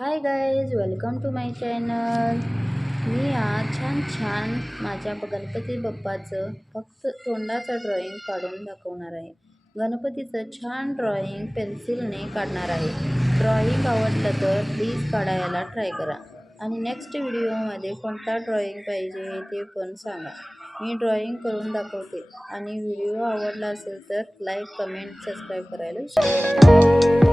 Hi guys, welcome to my channel. मी आज छान छान माझ्या गणपती बाप्पाचं फक्त तोंडाचं ड्रॉइंग काढून दाखवणार आहे. गणपतीचं छान ड्रॉइंग पेन्सिलने काढणार आहे. ड्रॉइंग आवडलं तर प्लीज काढायला ट्राय करा आणि नेक्स्ट व्हिडिओमध्ये कोणता ड्रॉइंग पाहिजे ते पण सांगा. मी ड्रॉइंग करून दाखवते आणि व्हिडिओ आवडला असेल तर लाईक, कमेंट, सबस्क्राईब करायला विसरू नका.